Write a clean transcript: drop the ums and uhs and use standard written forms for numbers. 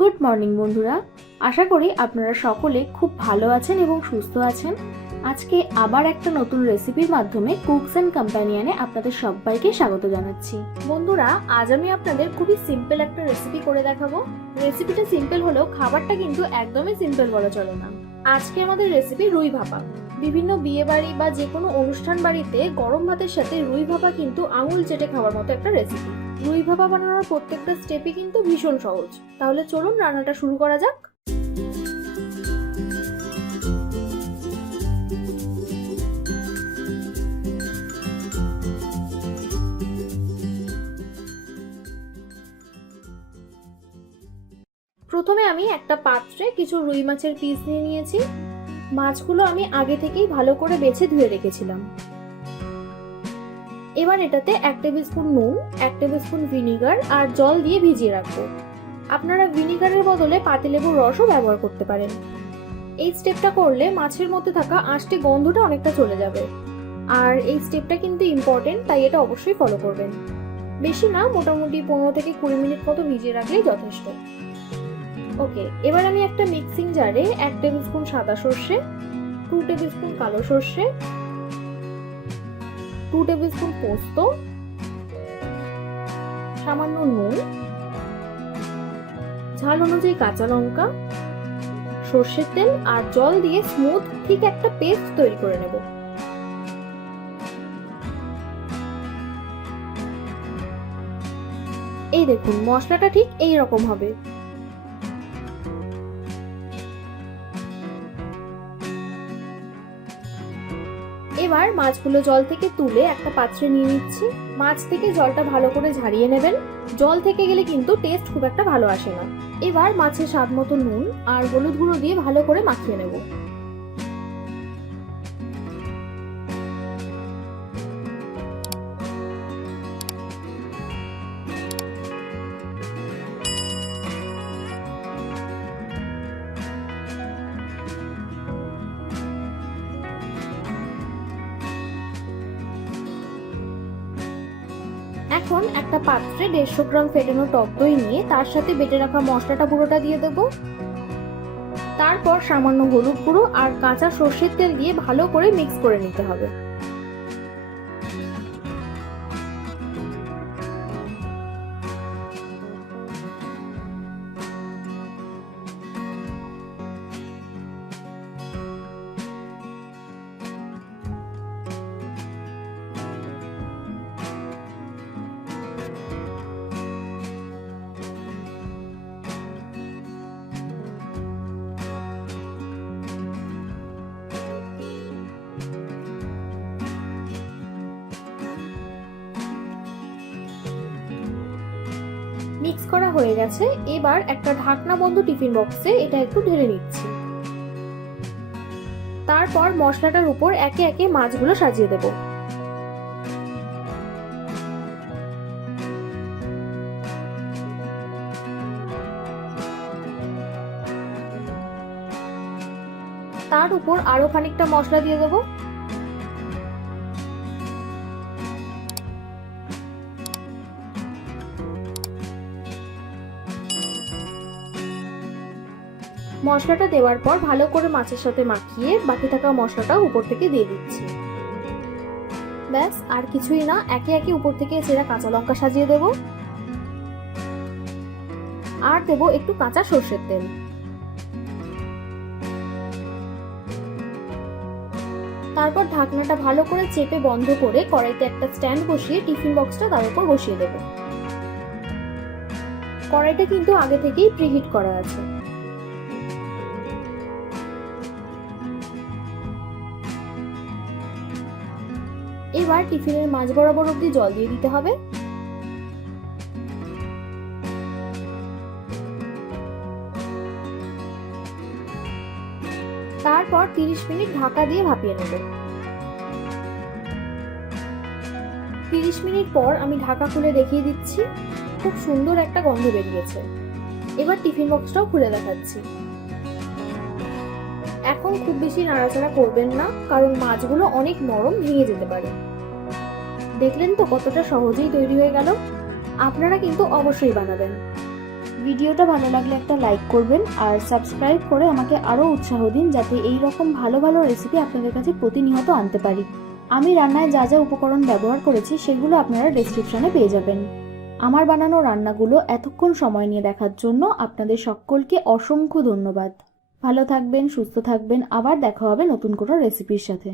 Good morning বন্ধুরা, আশা করি আপনারা সকলে খুব ভালো আছেন এবং সুস্থ আছেন। আজকে আবার একটা নতুন রেসিপির মাধ্যমে কুকস অ্যান্ড কম্প্যানিয়নে আপনাদের সবাইকে স্বাগত জানাচ্ছি। বন্ধুরা, আজ আমি আপনাদের খুবই সিম্পল একটা রেসিপি করে দেখাবো। রেসিপিটা সিম্পল হলেও খাবারটা কিন্তু একদমই সিম্পল বলা চলে না। আজকে আমাদের রেসিপি রুই ভাপা। বিভিন্ন বিয়ে বাড়ি বা যে কোনো অনুষ্ঠান বাড়িতে গরম ভাতের সাথে রুই ভাপা কিন্তু আঙুল চেটে খাওয়ার মতো একটা রেসিপি। রুই ভাপা বানানোর প্রত্যেকটা স্টেপই কিন্তু ভীষণ সহজ। তাহলে চলুন রান্নাটা শুরু করা যাক। প্রথমে আমি একটা পাত্রে কিছু রুই মাছের পিস নিয়ে নিয়েছি। মাছগুলো আমি আগে থেকেই ভালো করে বেছে ধুয়ে রেখেছিলাম। এবার এটাতে 1 টেবিল স্পুন নুন, 1 টেবিল স্পুন ভিনিগার আর জল দিয়ে ভিজিয়ে রাখবো। আপনারা ভিনিগারের বদলে পাতিলেবুর রসও ব্যবহার করতে পারেন। এই স্টেপটা করলে মাছের মধ্যে থাকা আঁশটে গন্ধটা অনেকটা চলে যাবে। আর এই স্টেপটা কিন্তু ইম্পর্টেন্ট, তাই এটা অবশ্যই ফলো করবেন। বেশি না, মোটামুটি 15 থেকে 20 মিনিট মতো ভিজিয়ে রাখলেই যথেষ্ট। ওকে, এবার আমি একটা মিক্সিং জারে 1 টেবিল স্পুন সাদা সর্ষে, 2 টেবিল স্পুন কালো সর্ষে, 2 টেবিল স্পুন পোস্ত, সামান্য নুন, ঝাল অনুযায়ী কাঁচা লঙ্কা, সর্ষের তেল আর জল দিয়ে স্মুথ ঠিক একটা পেস্ট তৈরি করে নেব। এই দেখুন, মশলাটা ঠিক এই রকম হবে। এবার মাছগুলো জল থেকে তুলে একটা পাত্রে নিয়ে নিচ্ছি। মাছ থেকে জলটা ভালো করে ঝারিয়ে নেবেন। জল থেকে গেলে কিন্তু টেস্ট খুব একটা ভালো আসে না। এবার মাছের স্বাদ মতো নুন আর হলুদ গুঁড়ো দিয়ে ভালো করে মাখিয়ে নেব। এখন একটা পাত্রে 150 গ্রাম ফেটানো টক দই নিয়ে তার সাথে বেটে রাখা মশলাটা পুরোটা দিয়ে দেবো। তারপর সামান্য হলুদ গুঁড়ো আর কাঁচা সর্ষের তেল দিয়ে ভালো করে মিক্স করে নিতে হবে। মিক্স করা হয়ে গেছে। এবার একটা ঢাকনা বন্ধ টিফিন বক্সে এটা একটু ঢেলে নিচ্ছি। তারপর মশলাটার উপর একে একে মাছগুলো সাজিয়ে দেব। তার উপর আরো খানিকটা মশলা দিয়ে দেবো। মশলাটা দেওয়ার পর ভালো করে মাছের সাথে মাখিয়ে বাকি থাকা মশলাটাও উপর থেকে দিয়ে দিচ্ছি। ব্যাস, আর কিছুই না, একে একে উপর থেকে চেরা কাঁচা লঙ্কা সাজিয়ে দেব। আর দেব একটু কাঁচা সর্ষের তেল। তারপর ঢাকনাটা ভালো করে চেপে বন্ধ করে কড়াইতে একটা স্ট্যান্ড বসিয়ে টিফিন বক্সটা তার উপর বসিয়ে দেব। কড়াইটা কিন্তু আগে থেকেই প্রিহিট করা আছে। এবার টিফিনের মাঝ বরাবর অবধি জল দিয়ে দিতে হবে। তারপর 30 মিনিট ঢাকা দিয়ে ভাপিয়ে নেব। 30 মিনিট পর আমি ঢাকা খুলে দেখিয়ে দিচ্ছি। খুব সুন্দর একটা গন্ধ বেরিয়েছে। এবার টিফিন বক্সটাও খুলে দেখাচ্ছি। এখন খুব বেশি নাড়াচাড়া করবেন না, কারণ মাছগুলো অনেক নরম, ভেঙে যেতে পারে। দেখলেন তো কতটা সহজেই তৈরি হয়ে গেল। আপনারা কিন্তু অবশ্যই বানাবেন। ভিডিওটা ভালো লাগলে একটা লাইক করবেন আর সাবস্ক্রাইব করে আমাকে আরও উৎসাহ দিন, যাতে এই রকম ভালো ভালো রেসিপি আপনাদের কাছে প্রতিনিয়ত আনতে পারি। আমি রান্নায় যা যা উপকরণ ব্যবহার করেছি সেগুলো আপনারা ডেসক্রিপশনে পেয়ে যাবেন। আমার বানানো রান্নাগুলো এতক্ষণ সময় নিয়ে দেখার জন্য আপনাদের সকলকে অসংখ্য ধন্যবাদ। ভালো থাকবেন, সুস্থ থাকবেন, আবার দেখা হবে নতুন কোনো রেসিপির সাথে।